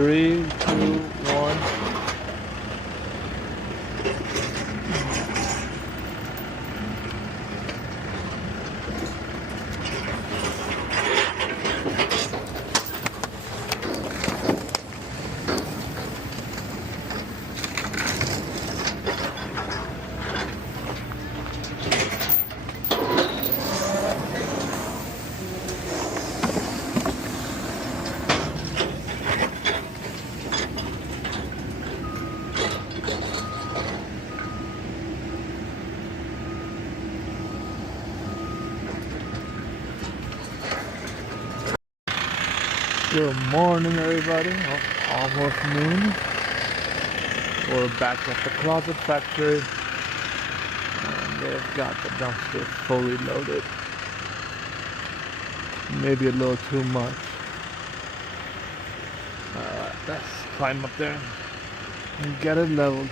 3, 2, 1. Good morning, everybody. Almost noon. We're back at the closet factory, and they've got the dumpster fully loaded. Maybe a little too much. Let's climb up there and get it leveled.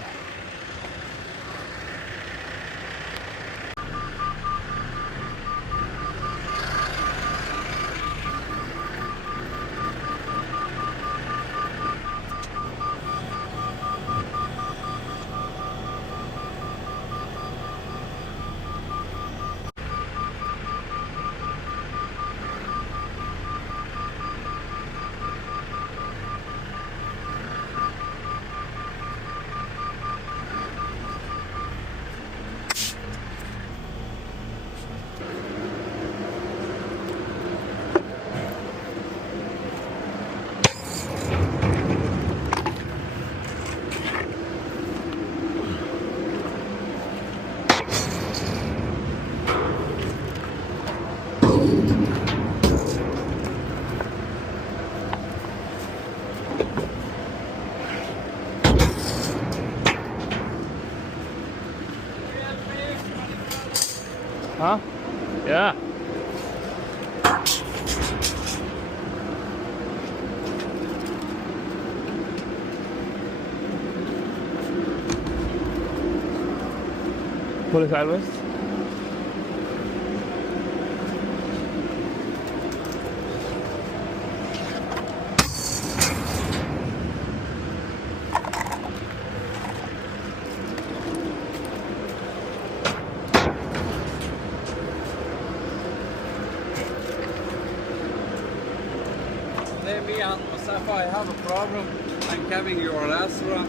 Huh? Yeah. Pull it sideways. Me and Mustafa, I have a problem. I'm having your Asra.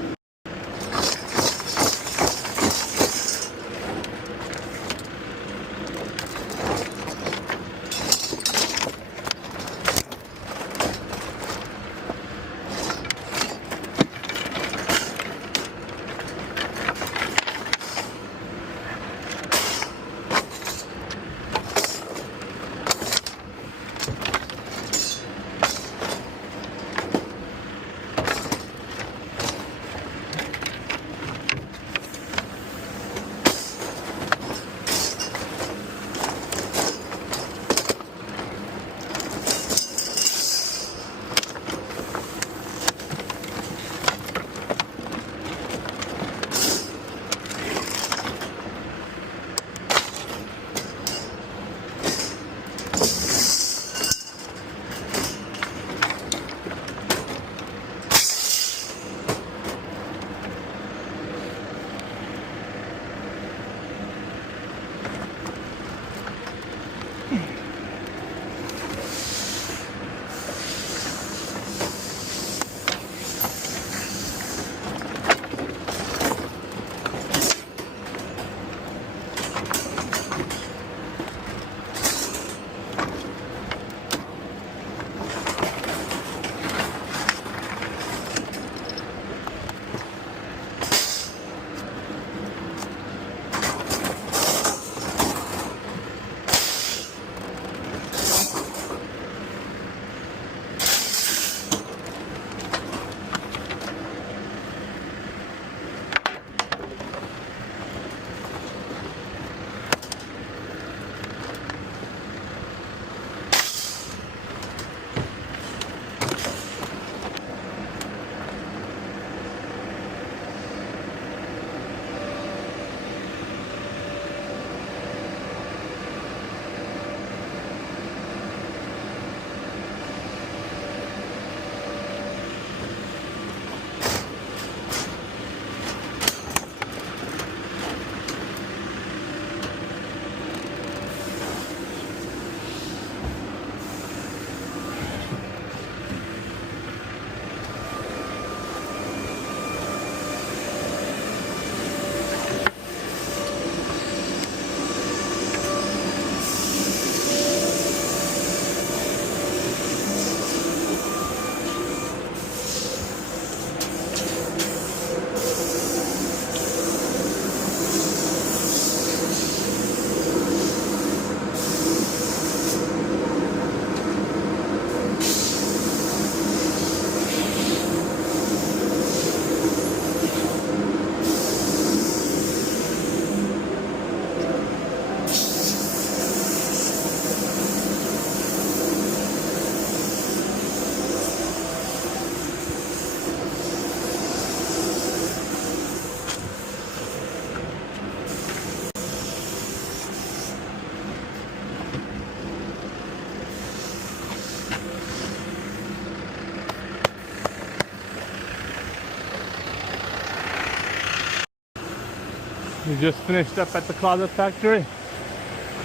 We just finished up at the closet factory.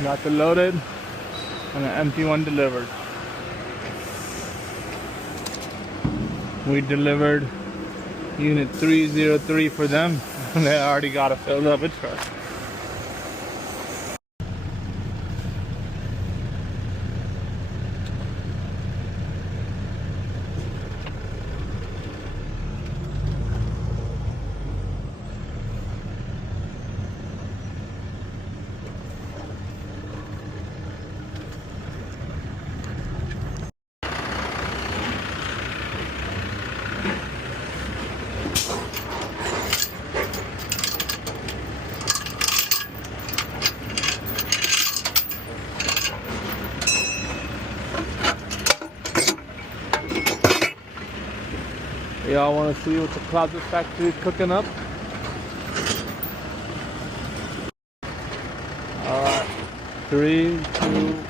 Got the loaded and an empty one delivered. We delivered unit 303 for them. They already got a filled up truck. Y'all want to see what the closet factory is cooking up? Alright, 3, 2,